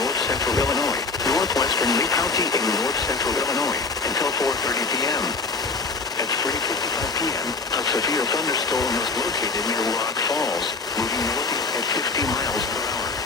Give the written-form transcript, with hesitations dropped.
north-central Illinois, northwestern Lee County in north-central Illinois, until 4:30 p.m. At 3:55 p.m., a severe thunderstorm was located near Rock Falls, moving northeast at 50 miles per hour.